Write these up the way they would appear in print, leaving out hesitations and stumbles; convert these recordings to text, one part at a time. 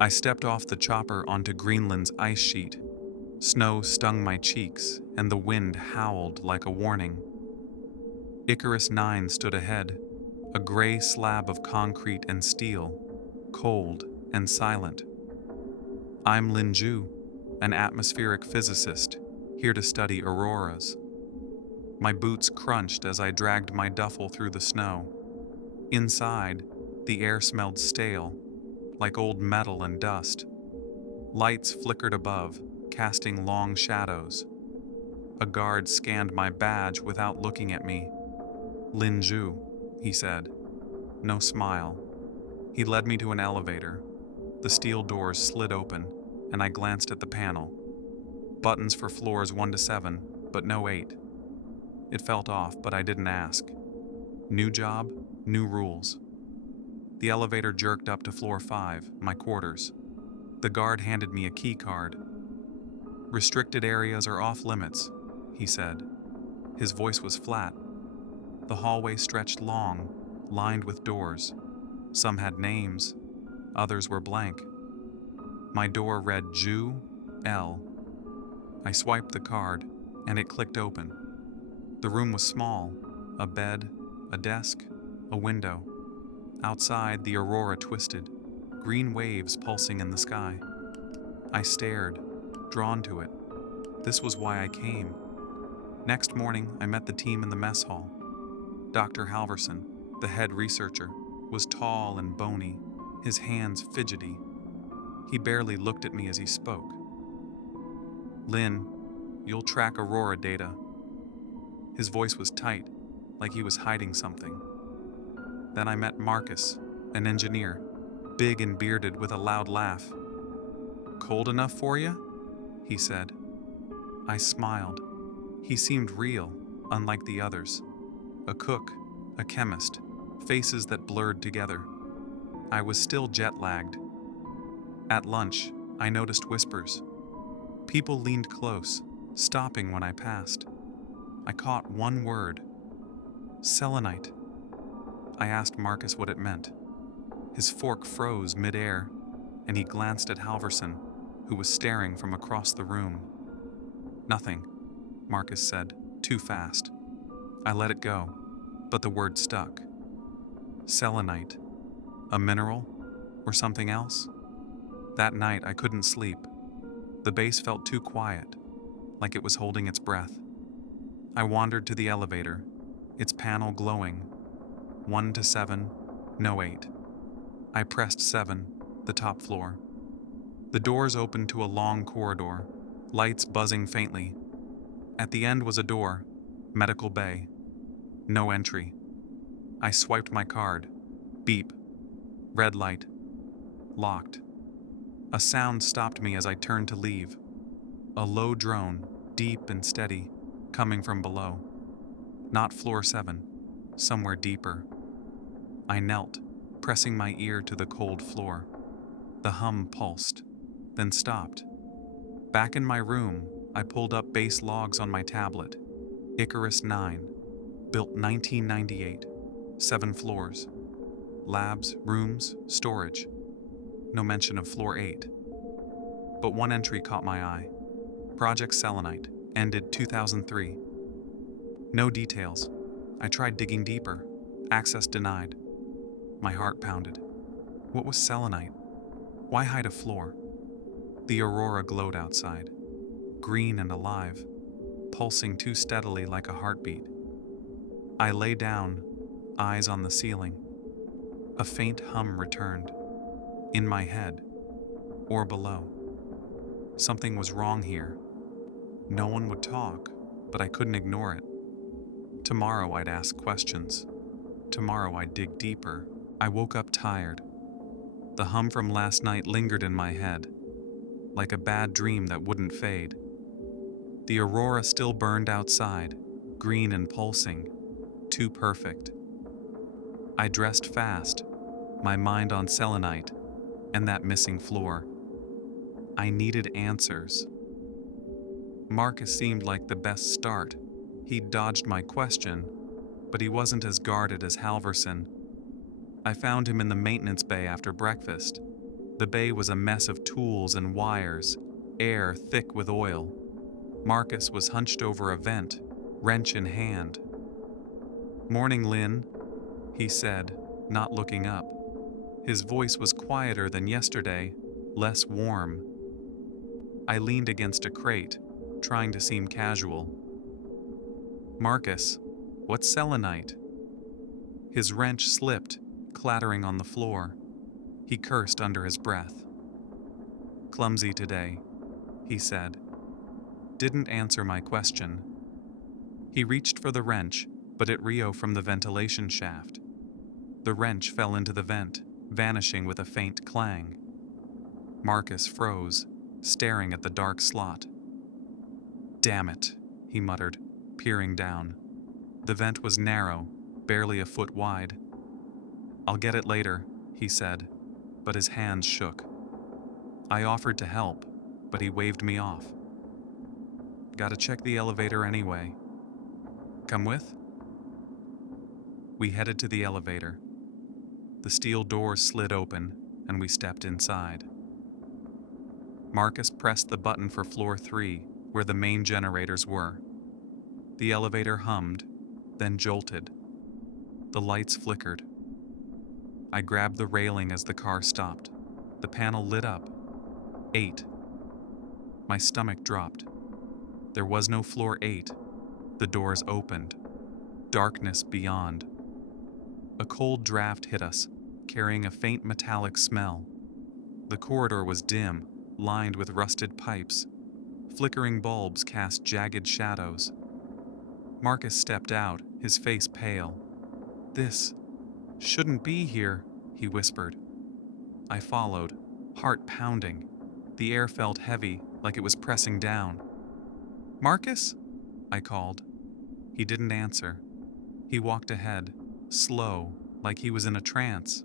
I stepped off the chopper onto Greenland's ice sheet. Snow stung my cheeks, and the wind howled like a warning. Icarus 9 stood ahead, a gray slab of concrete and steel, cold and silent. I'm Linju, an atmospheric physicist, here to study auroras. My boots crunched as I dragged my duffel through the snow. Inside, the air smelled stale, like old metal and dust. Lights flickered above, casting long shadows. A guard scanned my badge without looking at me. Linju, he said. No smile. He led me to an elevator. The steel doors slid open, and I glanced at the panel. Buttons for floors 1 to 7, but no 8. It felt off, but I didn't ask. New job, new rules. The elevator jerked up to floor 5, my quarters. The guard handed me a key card. Restricted areas are off limits, he said. His voice was flat. The hallway stretched long, lined with doors. Some had names, others were blank. My door read Ju L. I swiped the card, and it clicked open. The room was small, a bed, a desk, a window. Outside, the aurora twisted, green waves pulsing in the sky. I stared, drawn to it. This was why I came. Next morning, I met the team in the mess hall. Dr. Halverson, the head researcher, was tall and bony, his hands fidgety. He barely looked at me as he spoke. Lynn, you'll track aurora data. His voice was tight, like he was hiding something. Then I met Marcus, an engineer, big and bearded with a loud laugh. Cold enough for you? He said. I smiled. He seemed real, unlike the others. A cook, a chemist, faces that blurred together. I was still jet-lagged. At lunch, I noticed whispers. People leaned close, stopping when I passed. I caught one word. Selenite. I asked Marcus what it meant. His fork froze mid-air, and he glanced at Halverson, who was staring from across the room. Nothing, Marcus said, too fast. I let it go, but the word stuck. Selenite. A mineral? Or something else? That night I couldn't sleep. The base felt too quiet, like it was holding its breath. I wandered to the elevator, its panel glowing. 1 to 7, no 8. I pressed 7, the top floor. The doors opened to a long corridor, lights buzzing faintly. At the end was a door, medical bay. No entry. I swiped my card. Beep. Red light. Locked. A sound stopped me as I turned to leave. A low drone, deep and steady, coming from below. Not floor 7, somewhere deeper. I knelt, pressing my ear to the cold floor. The hum pulsed, then stopped. Back in my room, I pulled up base logs on my tablet. Icarus 9, built 1998, 7 floors. Labs, rooms, storage. No mention of floor 8. But one entry caught my eye. Project Selenite, ended 2003. No details. I tried digging deeper. Access denied. My heart pounded. What was selenite? Why hide a floor? The aurora glowed outside, green and alive, pulsing too steadily like a heartbeat. I lay down, eyes on the ceiling. A faint hum returned, in my head, or below. Something was wrong here. No one would talk, but I couldn't ignore it. Tomorrow I'd ask questions. Tomorrow I'd dig deeper. I woke up tired. The hum from last night lingered in my head, like a bad dream that wouldn't fade. The aurora still burned outside, green and pulsing, too perfect. I dressed fast, my mind on selenite and that missing floor. I needed answers. Marcus seemed like the best start. He'd dodged my question, but he wasn't as guarded as Halverson. I found him in the maintenance bay after breakfast. The bay was a mess of tools and wires, air thick with oil. Marcus was hunched over a vent, wrench in hand. "Morning, Lynn," he said, not looking up. His voice was quieter than yesterday, less warm. I leaned against a crate, trying to seem casual. "Marcus, what's selenite?" His wrench slipped, clattering on the floor. He cursed under his breath. "Clumsy today," he said. Didn't answer my question. He reached for the wrench, but it reeled from the ventilation shaft. The wrench fell into the vent, vanishing with a faint clang. Marcus froze, staring at the dark slot. "Damn it," he muttered, peering down. The vent was narrow, barely a foot wide. "I'll get it later," he said, but his hands shook. I offered to help, but he waved me off. "Gotta check the elevator anyway. Come with?" We headed to the elevator. The steel doors slid open, and we stepped inside. Marcus pressed the button for floor 3, where the main generators were. The elevator hummed, then jolted. The lights flickered. I grabbed the railing as the car stopped. The panel lit up. 8. My stomach dropped. There was no floor 8. The doors opened. Darkness beyond. A cold draft hit us, carrying a faint metallic smell. The corridor was dim, lined with rusted pipes. Flickering bulbs cast jagged shadows. Marcus stepped out, his face pale. "This shouldn't be here," he whispered. I followed, heart pounding. The air felt heavy, like it was pressing down. "Marcus?" I called. He didn't answer. He walked ahead, slow, like he was in a trance.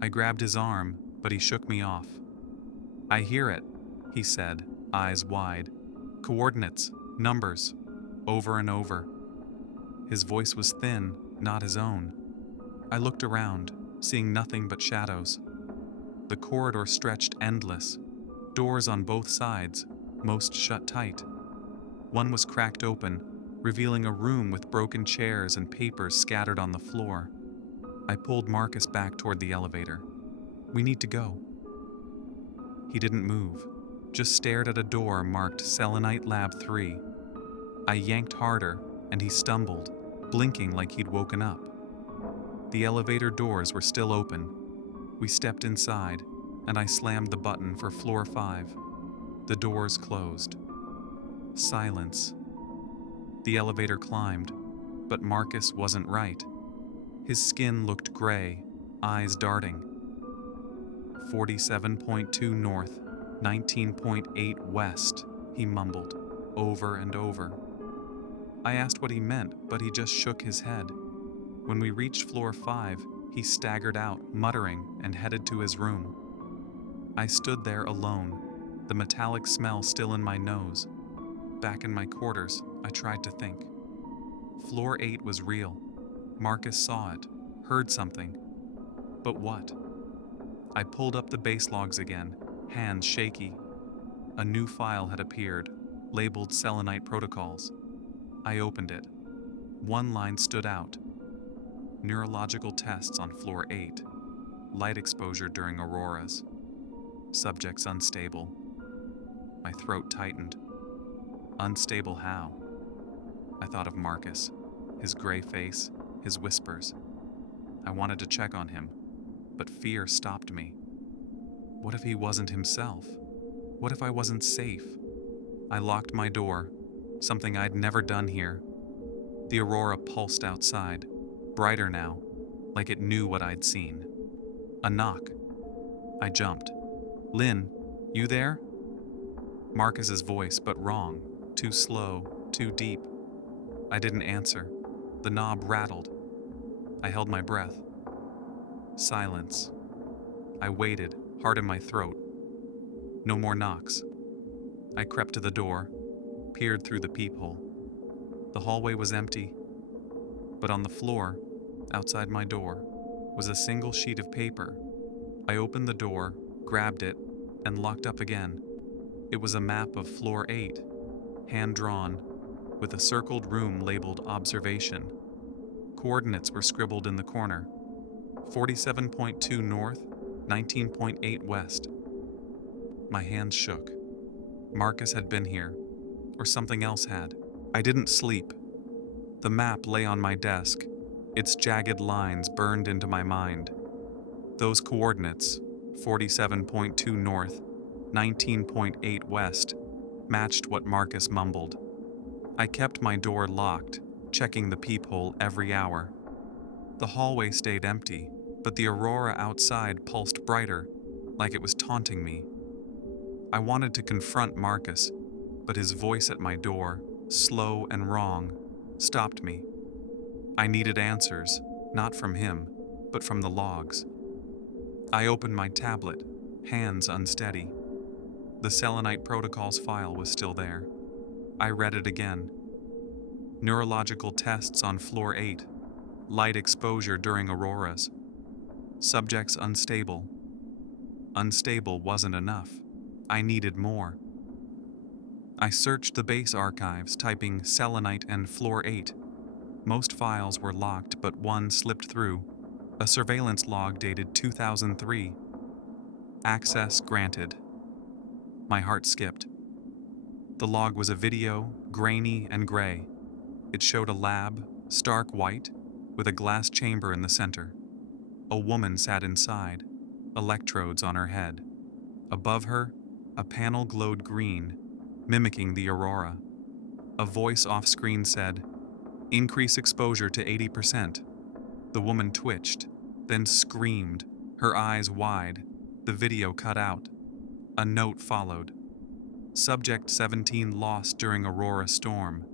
I grabbed his arm, but he shook me off. "I hear it," he said, eyes wide. "Coordinates, numbers, over and over." His voice was thin, not his own. I looked around, seeing nothing but shadows. The corridor stretched endless, doors on both sides, most shut tight. One was cracked open, revealing a room with broken chairs and papers scattered on the floor. I pulled Marcus back toward the elevator. "We need to go." He didn't move, just stared at a door marked Selenite Lab 3. I yanked harder, and he stumbled, blinking like he'd woken up. The elevator doors were still open. We stepped inside, and I slammed the button for floor 5. The doors closed. Silence. The elevator climbed, but Marcus wasn't right. His skin looked gray, eyes darting. 47.2 north, 19.8 west, he mumbled, over and over. I asked what he meant, but he just shook his head. When we reached floor 5, he staggered out, muttering, and headed to his room. I stood there alone, the metallic smell still in my nose. Back in my quarters, I tried to think. Floor 8 was real. Marcus saw it, heard something. But what? I pulled up the base logs again, hands shaky. A new file had appeared, labeled Selenite Protocols. I opened it. One line stood out. Neurological tests on floor 8. Light exposure during auroras. Subjects unstable. My throat tightened. Unstable how? I thought of Marcus, his gray face, his whispers. I wanted to check on him, but fear stopped me. What if he wasn't himself? What if I wasn't safe? I locked my door, something I'd never done here. The aurora pulsed outside, brighter now, like it knew what I'd seen. A knock. I jumped. "Lynn, you there?" Marcus's voice, but wrong, too slow, too deep. I didn't answer. The knob rattled. I held my breath. Silence. I waited, heart in my throat. No more knocks. I crept to the door, peered through the peephole. The hallway was empty, but on the floor, outside my door, was a single sheet of paper. I opened the door, grabbed it, and locked up again. It was a map of floor 8, hand-drawn, with a circled room labeled Observation. Coordinates were scribbled in the corner: 47.2 north, 19.8 west. My hands shook. Marcus had been here, or something else had. I didn't sleep. The map lay on my desk, its jagged lines burned into my mind. Those coordinates, 47.2 north, 19.8 west, matched what Marcus mumbled. I kept my door locked, checking the peephole every hour. The hallway stayed empty, but the aurora outside pulsed brighter, like it was taunting me. I wanted to confront Marcus, but his voice at my door, slow and wrong, stopped me. I needed answers, not from him, but from the logs. I opened my tablet, hands unsteady. The selenite protocols file was still there. I read it again. Neurological tests on floor 8, light exposure during auroras. Subjects unstable. Unstable wasn't enough. I needed more. I searched the base archives, typing selenite and floor 8. Most files were locked, but one slipped through. A surveillance log dated 2003. Access granted. My heart skipped. The log was a video, grainy and gray. It showed a lab, stark white, with a glass chamber in the center. A woman sat inside, electrodes on her head. Above her, a panel glowed green, mimicking the aurora. A voice off-screen said, "Increase exposure to 80%. The woman twitched, then screamed, her eyes wide. The video cut out. A note followed. Subject 17 lost during aurora storm.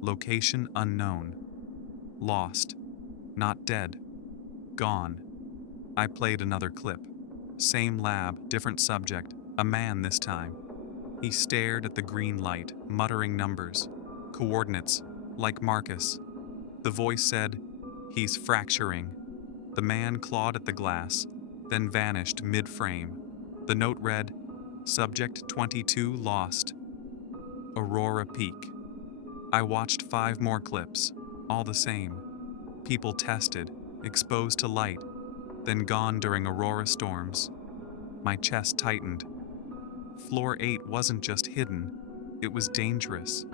Location unknown. Lost. Not dead. Gone." I played another clip. Same lab, different subject, a man this time. He stared at the green light, muttering numbers, coordinates, like Marcus. The voice said, "He's fracturing." The man clawed at the glass, then vanished mid-frame. The note read, "Subject 22 lost. Aurora Peak." I watched 5 more clips, all the same. People tested, exposed to light, then gone during aurora storms. My chest tightened. Floor 8 wasn't just hidden, it was dangerous.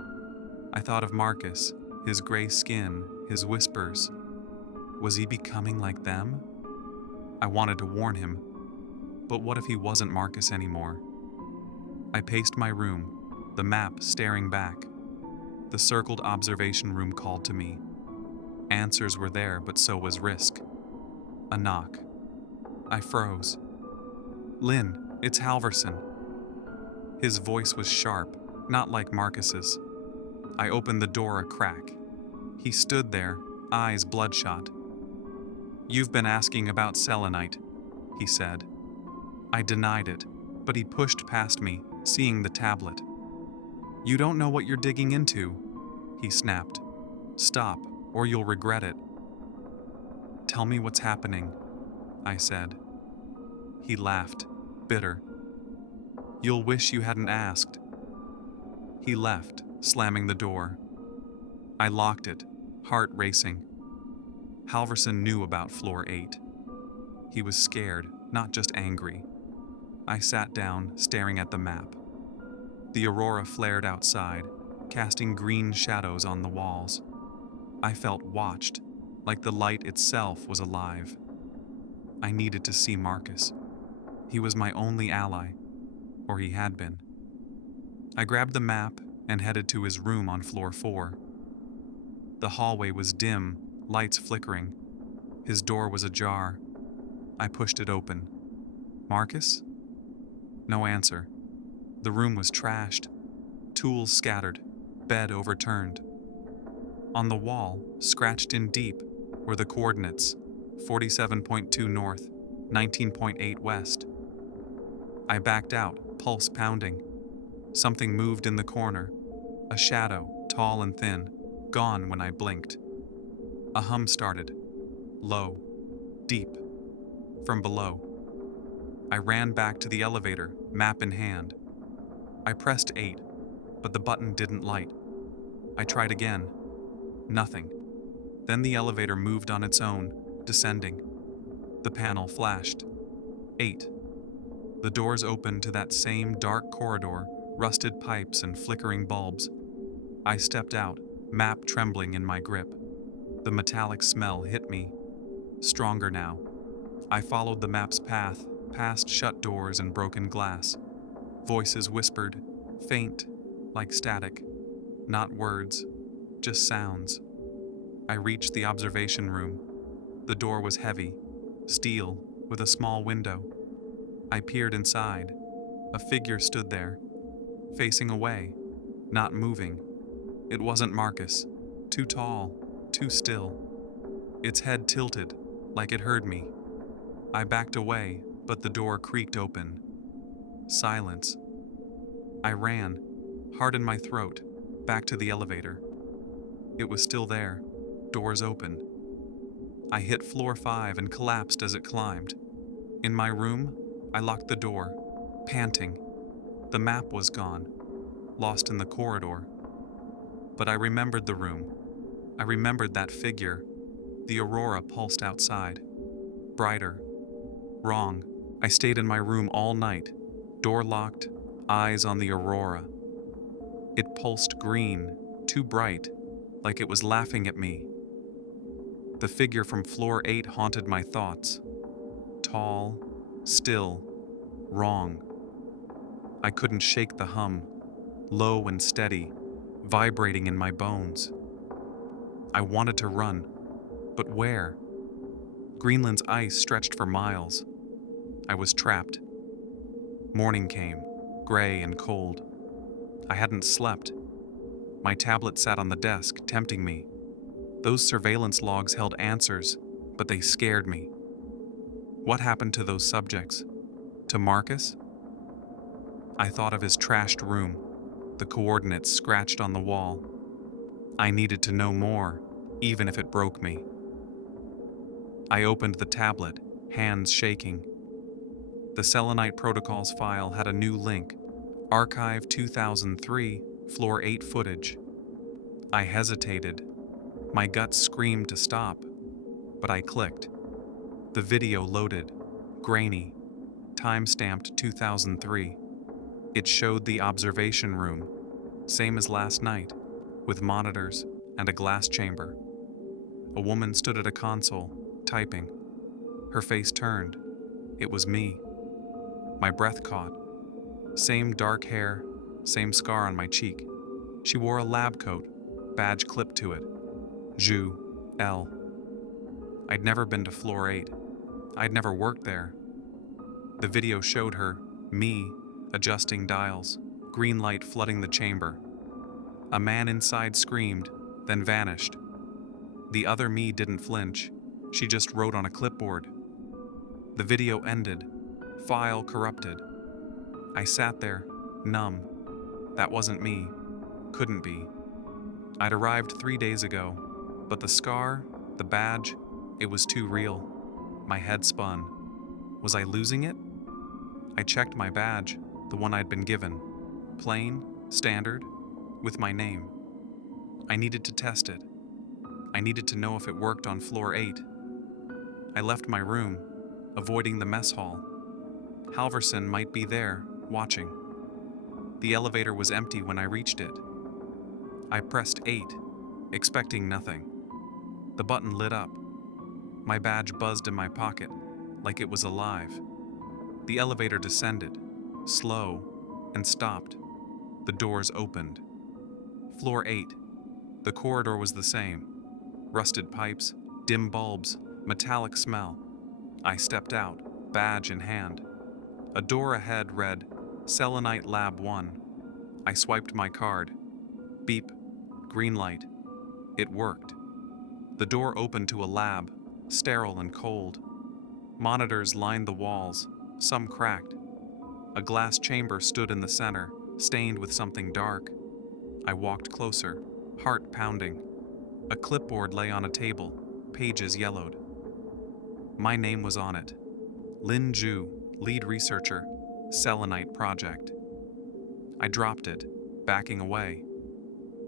I thought of Marcus, his gray skin, his whispers. Was he becoming like them? I wanted to warn him, but what if he wasn't Marcus anymore? I paced my room, the map staring back. The circled observation room called to me. Answers were there, but so was risk. A knock. I froze. "Lynn, it's Halverson." His voice was sharp, not like Marcus's. I opened the door a crack. He stood there, eyes bloodshot. "You've been asking about selenite," he said. I denied it, but he pushed past me, seeing the tablet. "You don't know what you're digging into," he snapped. "Stop, or you'll regret it." "Tell me what's happening," I said. He laughed, bitter. "You'll wish you hadn't asked." He left, slamming the door. I locked it, heart racing. Halverson knew about floor 8. He was scared, not just angry. I sat down, staring at the map. The aurora flared outside, casting green shadows on the walls. I felt watched, like the light itself was alive. I needed to see Marcus. He was my only ally, or he had been. I grabbed the map and headed to his room on floor 4. The hallway was dim, lights flickering. His door was ajar. I pushed it open. "Marcus?" No answer. The room was trashed. Tools scattered. Bed overturned. On the wall, scratched in deep, were the coordinates: 47.2 north, 19.8 west. I backed out, pulse pounding. Something moved in the corner. A shadow, tall and thin, gone when I blinked. A hum started. Low. Deep. From below. I ran back to the elevator, map in hand. I pressed 8, but the button didn't light. I tried again. Nothing. Then the elevator moved on its own, descending. The panel flashed. 8. The doors opened to that same dark corridor, rusted pipes and flickering bulbs. I stepped out, map trembling in my grip. The metallic smell hit me. Stronger now. I followed the map's path, past shut doors and broken glass. Voices whispered, faint, like static. Not words, just sounds. I reached the observation room. The door was heavy, steel, with a small window. I peered inside. A figure stood there, facing away, not moving. It wasn't Marcus. Too tall, too still. Its head tilted, like it heard me. I backed away, but the door creaked open. Silence. I ran, heart in my throat, back to the elevator. It was still there, doors open. I hit floor 5 and collapsed as it climbed. In my room, I locked the door, panting. The map was gone, lost in the corridor. But I remembered the room. I remembered that figure. The aurora pulsed outside. Brighter. Wrong. I stayed in my room all night, door locked, eyes on the aurora. It pulsed green, too bright, like it was laughing at me. The figure from floor 8 haunted my thoughts. Tall, still, wrong. I couldn't shake the hum, low and steady, vibrating in my bones. I wanted to run, but where? Greenland's ice stretched for miles. I was trapped. Morning came, gray and cold. I hadn't slept. My tablet sat on the desk, tempting me. Those surveillance logs held answers, but they scared me. What happened to those subjects? To Marcus? I thought of his trashed room, the coordinates scratched on the wall. I needed to know more, even if it broke me. I opened the tablet, hands shaking. The selenite protocols file had a new link, Archive 2003, Floor 8 footage. I hesitated. My gut screamed to stop, but I clicked. The video loaded, grainy, time-stamped 2003. It showed the observation room, same as last night, with monitors and a glass chamber. A woman stood at a console, typing. Her face turned. It was me. My breath caught. Same dark hair, same scar on my cheek. She wore a lab coat, badge clipped to it. Ju, L. I'd never been to floor 8. I'd never worked there. The video showed her, me, adjusting dials, green light flooding the chamber. A man inside screamed, then vanished. The other me didn't flinch. She just wrote on a clipboard. The video ended. File corrupted. I sat there, numb. That wasn't me. Couldn't be. I'd arrived 3 days ago, but the scar, the badge, it was too real. My head spun. Was I losing it? I checked my badge, the one I'd been given. Plain, standard, with my name. I needed to test it. I needed to know if it worked on floor 8. I left my room, avoiding the mess hall. Halverson might be there, watching. The elevator was empty when I reached it. I pressed 8, expecting nothing. The button lit up. My badge buzzed in my pocket, like it was alive. The elevator descended, slow, and stopped. The doors opened. Floor 8. The corridor was the same. Rusted pipes, dim bulbs, metallic smell. I stepped out, badge in hand. A door ahead read, Selenite Lab 1. I swiped my card. Beep. Green light. It worked. The door opened to a lab, sterile and cold. Monitors lined the walls, some cracked. A glass chamber stood in the center, stained with something dark. I walked closer, heart pounding. A clipboard lay on a table, pages yellowed. My name was on it. Lin Ju, Lead researcher, selenite project. I dropped it, backing away.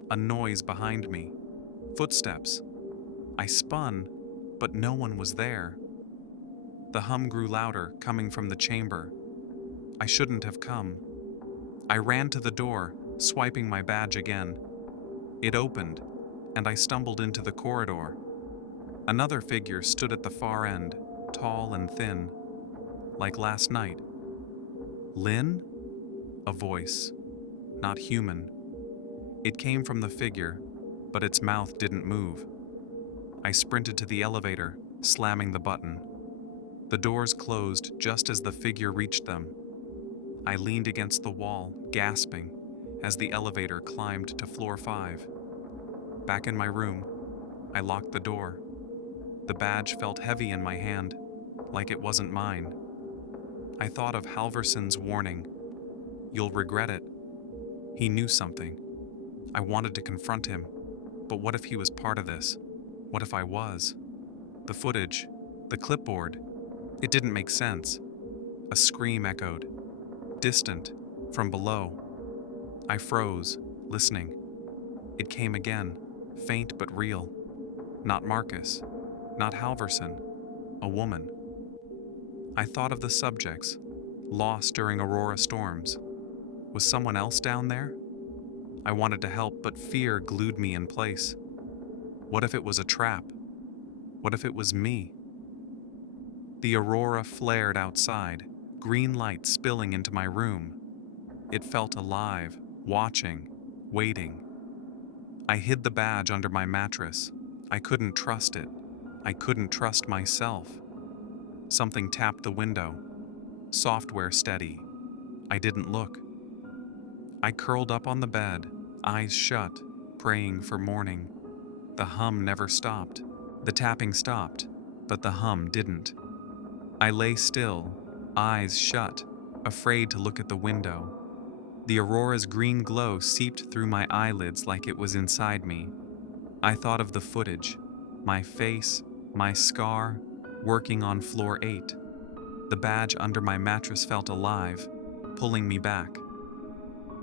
A noise behind me. Footsteps. I spun, but no one was there. The hum grew louder, coming from the chamber. I shouldn't have come. I ran to the door, swiping my badge again. It opened, and I stumbled into the corridor. Another figure stood at the far end, tall and thin, like last night. Lynn? A voice. Not human. It came from the figure, but its mouth didn't move. I sprinted to the elevator, slamming the button. The doors closed just as the figure reached them. I leaned against the wall, gasping, as the elevator climbed to floor 5. Back in my room, I locked the door. The badge felt heavy in my hand, like it wasn't mine. I thought of Halverson's warning. You'll regret it. He knew something. I wanted to confront him, but what if he was part of this? What if I was? The footage, the clipboard, it didn't make sense. A scream echoed, distant, from below. I froze, listening. It came again, faint but real. Not Marcus, not Halverson, a woman. I thought of the subjects, lost during Aurora storms. Was someone else down there? I wanted to help, but fear glued me in place. What if it was a trap? What if it was me? The aurora flared outside, green light spilling into my room. It felt alive, watching, waiting. I hid the badge under my mattress. I couldn't trust it. I couldn't trust myself. Something tapped the window. Software steady. I didn't look. I curled up on the bed, eyes shut, praying for morning. The hum never stopped. The tapping stopped, but the hum didn't. I lay still, eyes shut, afraid to look at the window. The aurora's green glow seeped through my eyelids like it was inside me. I thought of the footage, my face, my scar, working on floor 8. The badge under my mattress felt alive, pulling me back.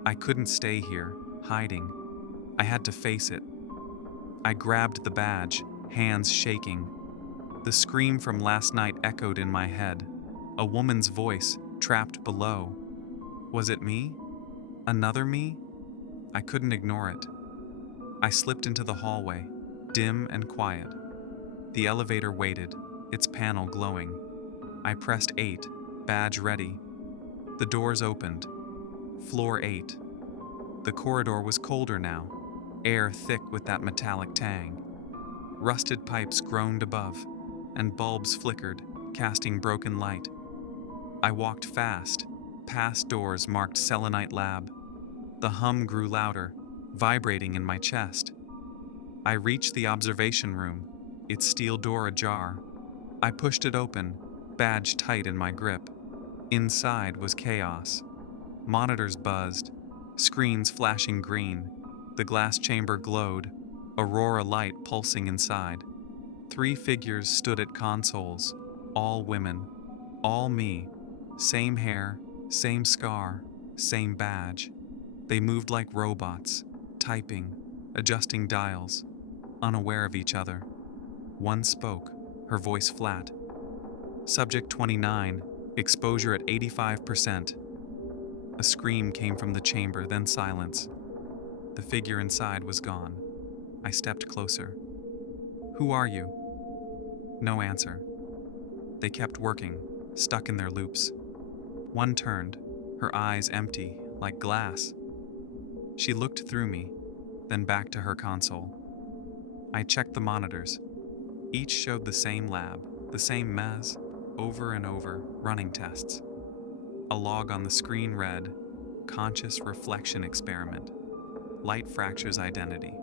I couldn't stay here, hiding. I had to face it. I grabbed the badge, hands shaking. The scream from last night echoed in my head. A woman's voice, trapped below. Was it me? Another me? I couldn't ignore it. I slipped into the hallway, dim and quiet. The elevator waited, its panel glowing. I pressed 8, badge ready. The doors opened. Floor 8. The corridor was colder now, air thick with that metallic tang. Rusted pipes groaned above, and bulbs flickered, casting broken light. I walked fast, past doors marked Selenite Lab. The hum grew louder, vibrating in my chest. I reached the observation room, its steel door ajar. I pushed it open, badge tight in my grip. Inside was chaos. Monitors buzzed, screens flashing green. The glass chamber glowed, aurora light pulsing inside. 3 figures stood at consoles, all women, all me. Same hair, same scar, same badge. They moved like robots, typing, adjusting dials, unaware of each other. One spoke, her voice flat. Subject 29, exposure at 85%. A scream came from the chamber, then silence. The figure inside was gone. I stepped closer. Who are you? No answer. They kept working, stuck in their loops. One turned, her eyes empty, like glass. She looked through me, then back to her console. I checked the monitors. Each showed the same lab, the same mez, over and over, running tests. A log on the screen read, Conscious Reflection Experiment. Light fractures identity.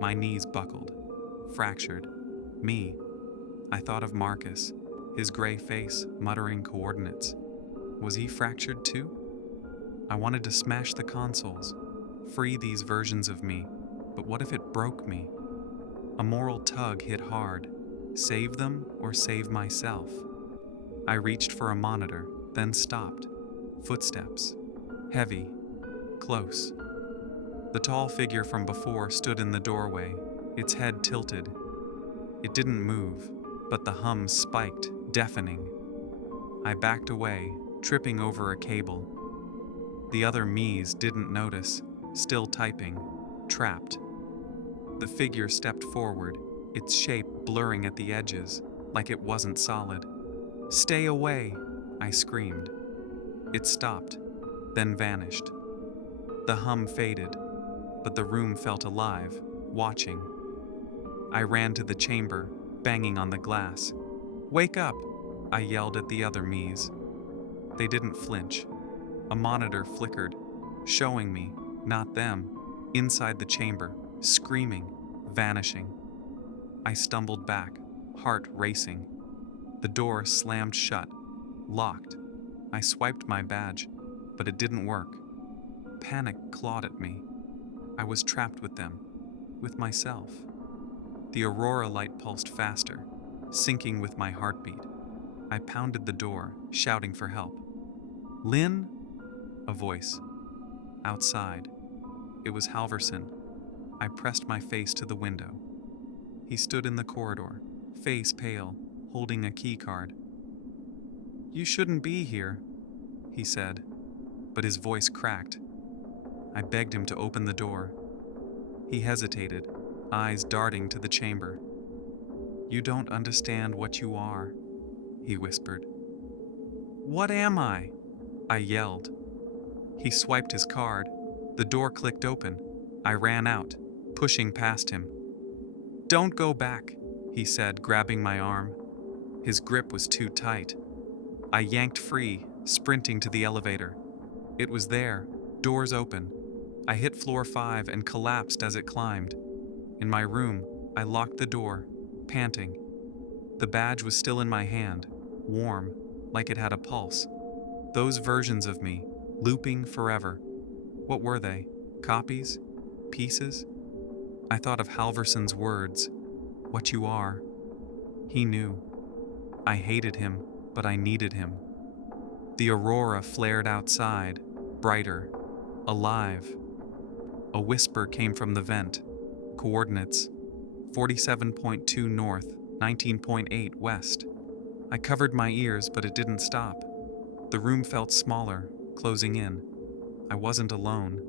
My knees buckled. Fractured. Me. I thought of Marcus, his gray face muttering coordinates. Was he fractured too? I wanted to smash the consoles, free these versions of me, but what if it broke me? A moral tug hit hard. Save them or save myself? I reached for a monitor, then stopped. Footsteps. Heavy. Close. The tall figure from before stood in the doorway, its head tilted. It didn't move, but the hum spiked, deafening. I backed away, tripping over a cable. The other me's didn't notice, still typing, trapped. The figure stepped forward, its shape blurring at the edges, like it wasn't solid. "Stay away!" I screamed. It stopped, then vanished. The hum faded, but the room felt alive, watching. I ran to the chamber, banging on the glass. "Wake up!" I yelled at the other me's. They didn't flinch. A monitor flickered, showing me, not them, inside the chamber, screaming, vanishing. I stumbled back, heart racing. The door slammed shut, locked. I swiped my badge, but it didn't work. Panic clawed at me. I was trapped with them, with myself. The aurora light pulsed faster, syncing with my heartbeat. I pounded the door, shouting for help. "Lynn?" A voice. Outside. It was Halverson. I pressed my face to the window. He stood in the corridor, face pale, holding a key card. "You shouldn't be here," he said, but his voice cracked. I begged him to open the door. He hesitated, eyes darting to the chamber. "You don't understand what you are," he whispered. "What am I?" I yelled. He swiped his card. The door clicked open. I ran out, pushing past him. "Don't go back," he said, grabbing my arm. His grip was too tight. I yanked free, sprinting to the elevator. It was there, doors open. I hit floor 5 and collapsed as it climbed. In my room, I locked the door, panting. The badge was still in my hand, warm, like it had a pulse. Those versions of me, looping forever. What were they? Copies? Pieces? I thought of Halverson's words, "What you are." He knew. I hated him, but I needed him. The aurora flared outside, brighter, alive. A whisper came from the vent. Coordinates: 47.2 north, 19.8 west. I covered my ears, but it didn't stop. The room felt smaller, closing in. I wasn't alone.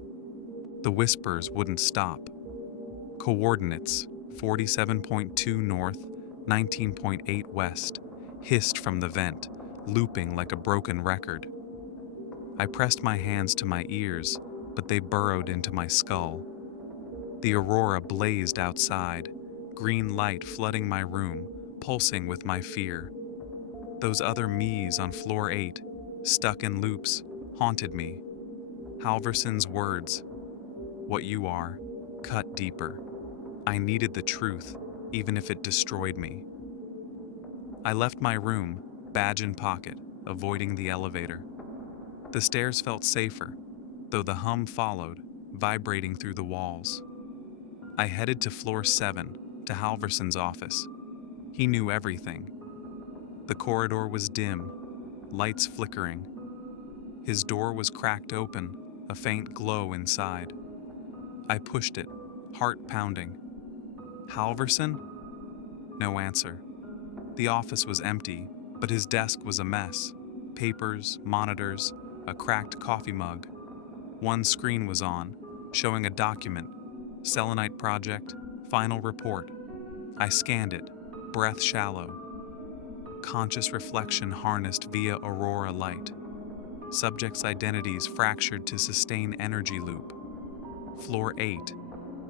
The whispers wouldn't stop. Coordinates: 47.2 north, 19.8 west, hissed from the vent, looping like a broken record. I pressed my hands to my ears, but they burrowed into my skull. The aurora blazed outside, green light flooding my room, pulsing with my fear. Those other me's on floor 8, stuck in loops, haunted me. Halverson's words, "What you are," cut deeper. I needed the truth, even if it destroyed me. I left my room, badge in pocket, avoiding the elevator. The stairs felt safer, though the hum followed, vibrating through the walls. I headed to floor 7, to Halverson's office. He knew everything. The corridor was dim, lights flickering. His door was cracked open, a faint glow inside. I pushed it, heart pounding. "Halverson?" No answer. The office was empty, but his desk was a mess. Papers, monitors, a cracked coffee mug. One screen was on, showing a document. Selenite project, final report. I scanned it, breath shallow. Conscious reflection harnessed via aurora light. Subjects' identities fractured to sustain energy loop. Floor 8,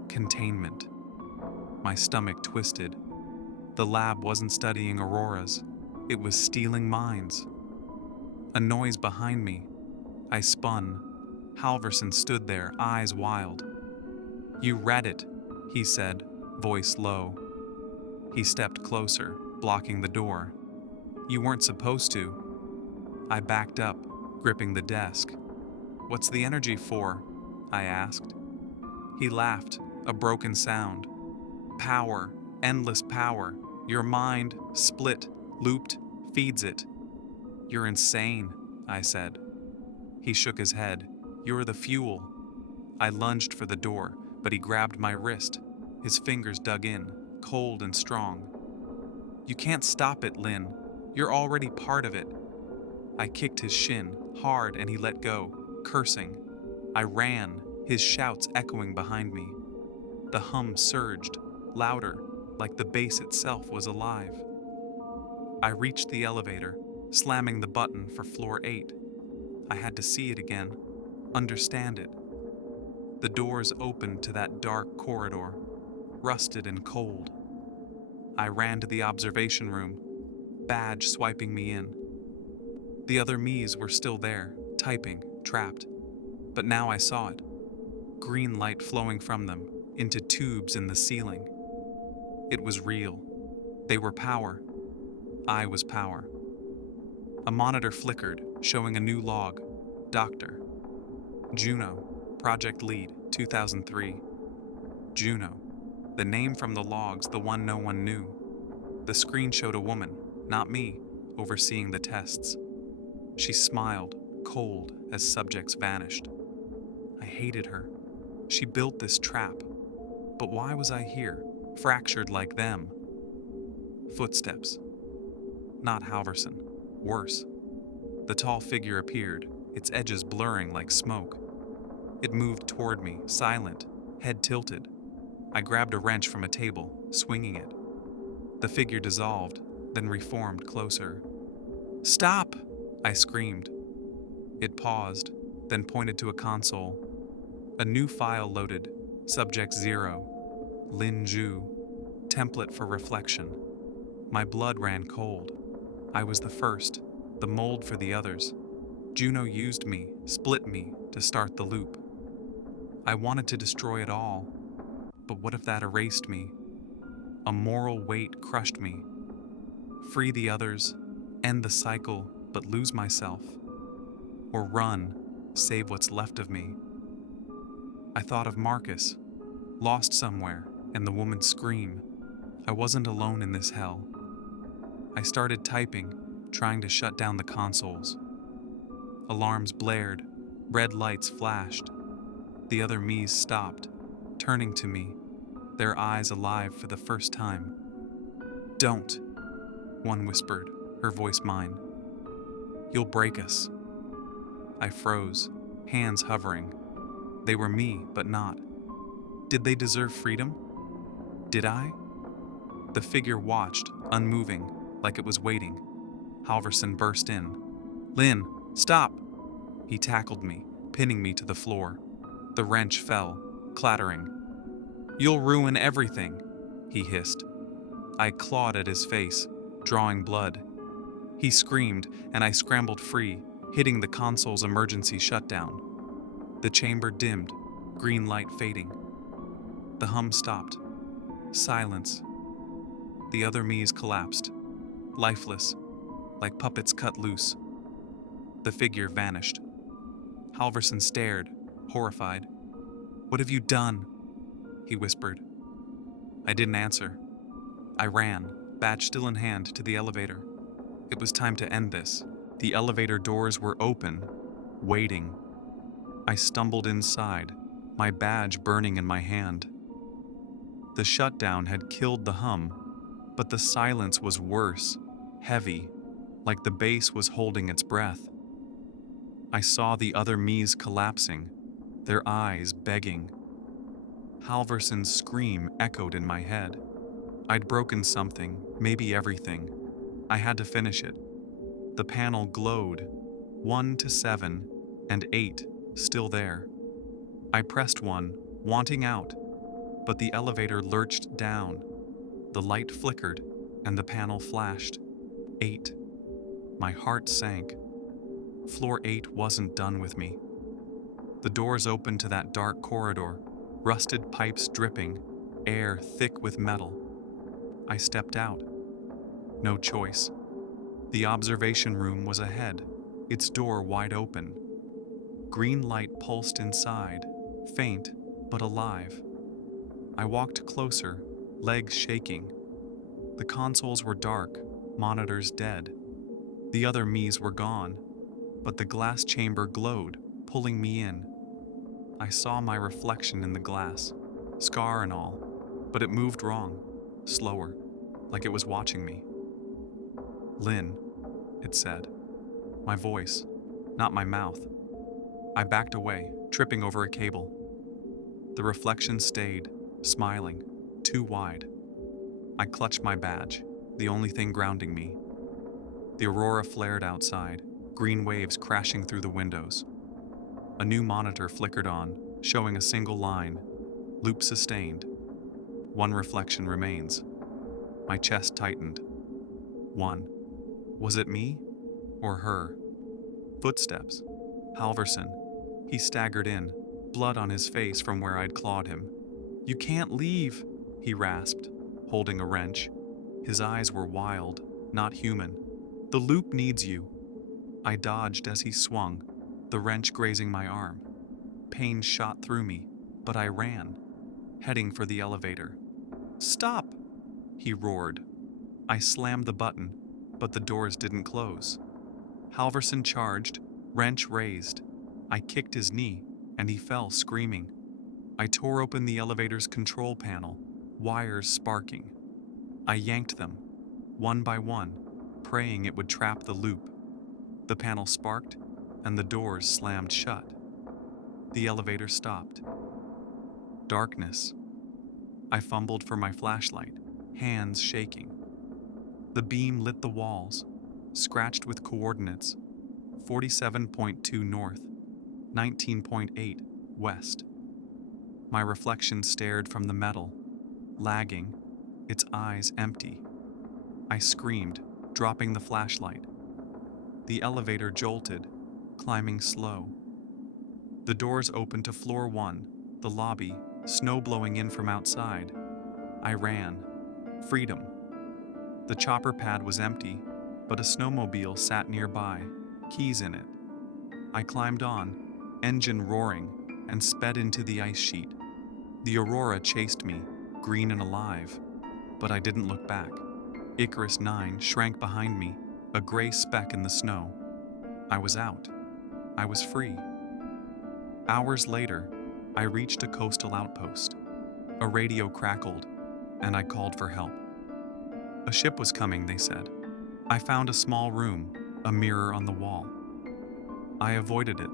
containment. My stomach twisted. The lab wasn't studying auroras. It was stealing minds. A noise behind me. I spun. Halverson stood there, eyes wild. "You read it," he said, voice low. He stepped closer, blocking the door. "You weren't supposed to." I backed up, gripping the desk. "What's the energy for?" I asked. He laughed, a broken sound. "Power, endless power. Your mind, split, looped, feeds it." "You're insane," I said. He shook his head. You're the fuel. I lunged for the door, but he grabbed my wrist. His fingers dug in, cold and strong. You can't stop it, Lynn. You're already part of it. I kicked his shin hard and he let go, cursing. I ran, his shouts echoing behind me. The hum surged, louder, like the bass itself was alive. I reached the elevator, slamming the button for floor 8. I had to see it again, understand it. The doors opened to that dark corridor, rusted and cold. I ran to the observation room, badge swiping me in. The other me's were still there, typing, trapped. But now I saw it. Green light flowing from them, into tubes in the ceiling. It was real. They were power. I was power. A monitor flickered, showing a new log. Doctor. Juno, Project Lead, 2003. Juno. The name from the logs, the one no one knew. The screen showed a woman, not me, overseeing the tests. She smiled, cold, as subjects vanished. I hated her. She built this trap. But why was I here, fractured like them? Footsteps. Not Halverson. Worse. The tall figure appeared, its edges blurring like smoke. It moved toward me, silent, head tilted. I grabbed a wrench from a table, swinging it. The figure dissolved, then reformed closer. Stop! I screamed. It paused, then pointed to a console. A new file loaded, Subject 0, Lin Ju, template for reflection. My blood ran cold. I was the first, the mold for the others. Juno used me, split me, to start the loop. I wanted to destroy it all, but what if that erased me? A moral weight crushed me. Free the others, end the cycle, but lose myself. Or run, save what's left of me. I thought of Marcus, lost somewhere, and the woman's scream. I wasn't alone in this hell. I started typing, trying to shut down the consoles. Alarms blared, red lights flashed. The other me's stopped, turning to me, their eyes alive for the first time. Don't, one whispered, her voice mine. You'll break us. I froze, hands hovering. They were me, but not. Did they deserve freedom? Did I? The figure watched, unmoving, like it was waiting. Halverson burst in. Lynn, stop! He tackled me, pinning me to the floor. The wrench fell, clattering. You'll ruin everything, he hissed. I clawed at his face, drawing blood. He screamed, and I scrambled free, hitting the console's emergency shutdown. The chamber dimmed, green light fading. The hum stopped. Silence. The other me's collapsed, lifeless, like puppets cut loose. The figure vanished. Halverson stared, horrified. What have you done? He whispered. I didn't answer. I ran, badge still in hand, to the elevator. It was time to end this. The elevator doors were open, waiting. I stumbled inside, my badge burning in my hand. The shutdown had killed the hum, but the silence was worse, heavy, like the bass was holding its breath. I saw the other me's collapsing, their eyes begging. Halverson's scream echoed in my head. I'd broken something, maybe everything. I had to finish it. The panel glowed, 1 to 7, and 8 still there. I pressed 1, wanting out, but the elevator lurched down. The light flickered, and the panel flashed. 8. My heart sank. Floor 8 wasn't done with me. The doors opened to that dark corridor, rusted pipes dripping, air thick with metal. I stepped out. No choice. The observation room was ahead, its door wide open. Green light pulsed inside, faint but alive. I walked closer, legs shaking. The consoles were dark, monitors dead. The other me's were gone. but the glass chamber glowed, pulling me in. I saw my reflection in the glass, scar and all, but it moved wrong, slower, like it was watching me. "Lynn," it said. My voice, not my mouth. I backed away, tripping over a cable. The reflection stayed, smiling, too wide. I clutched my badge, the only thing grounding me. The aurora flared outside, green waves crashing through the windows. A new monitor flickered on, showing a single line, "Loop sustained." One reflection remains. My chest tightened. One. Was it me? Or her? Footsteps. Halverson. He staggered in, blood on his face from where I'd clawed him. "You can't leave," he rasped, holding a wrench. His eyes were wild, not human. "The loop needs you." I dodged as he swung, the wrench grazing my arm. Pain shot through me, but I ran, heading for the elevator. "Stop!" he roared. I slammed the button, but the doors didn't close. Halverson charged, wrench raised. I kicked his knee, and he fell screaming. I tore open the elevator's control panel, wires sparking. I yanked them, one by one, praying it would trap the loop. The panel sparked, and the doors slammed shut. The elevator stopped. Darkness. I fumbled for my flashlight, hands shaking. The beam lit the walls, scratched with coordinates: 47.2 north, 19.8 west. My reflection stared from the metal, lagging, its eyes empty. I screamed, dropping the flashlight. The elevator jolted, climbing slow. The doors opened to floor 1, the lobby, snow blowing in from outside. I ran. Freedom. The chopper pad was empty, but a snowmobile sat nearby, keys in it. I climbed on, engine roaring, and sped into the ice sheet. The aurora chased me, green and alive, but I didn't look back. Icarus 9 shrank behind me, a gray speck in the snow. I was out. I was free. Hours later, I reached a coastal outpost. A radio crackled, and I called for help. A ship was coming, they said. I found a small room, a mirror on the wall. I avoided it,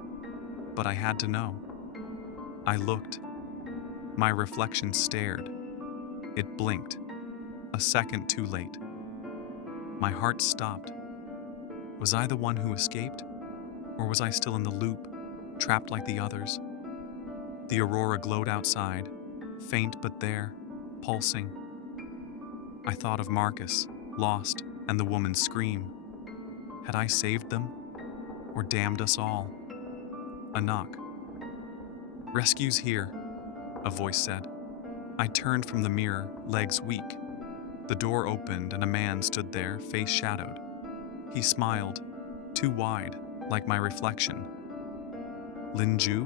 but I had to know. I looked. My reflection stared. It blinked, a second too late. My heart stopped. Was I the one who escaped? Or was I still in the loop, trapped like the others? The aurora glowed outside, faint but there, pulsing. I thought of Marcus, lost, and the woman's scream. Had I saved them? Or damned us all? A knock. "Rescue's here," a voice said. I turned from the mirror, legs weak. The door opened and a man stood there, face shadowed. He smiled, too wide, like my reflection. "Linju?"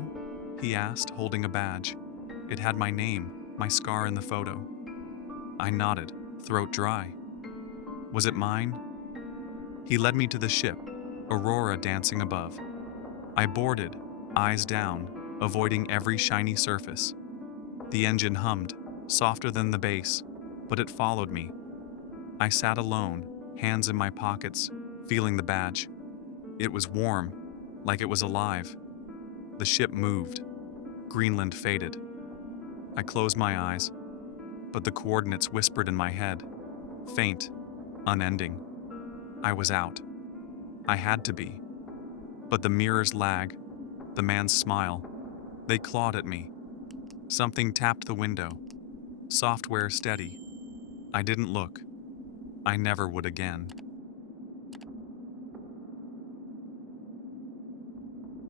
he asked, holding a badge. It had my name, my scar in the photo. I nodded, throat dry. Was it mine? He led me to the ship, aurora dancing above. I boarded, eyes down, avoiding every shiny surface. The engine hummed, softer than the bass, but it followed me. I sat alone, hands in my pockets, feeling the badge. It was warm, like it was alive. The ship moved. Greenland faded. I closed my eyes, but the coordinates whispered in my head, faint, unending. I was out. I had to be. But the mirror's lag, the man's smile, they clawed at me. Something tapped the window. Software steady. I didn't look. I never would again.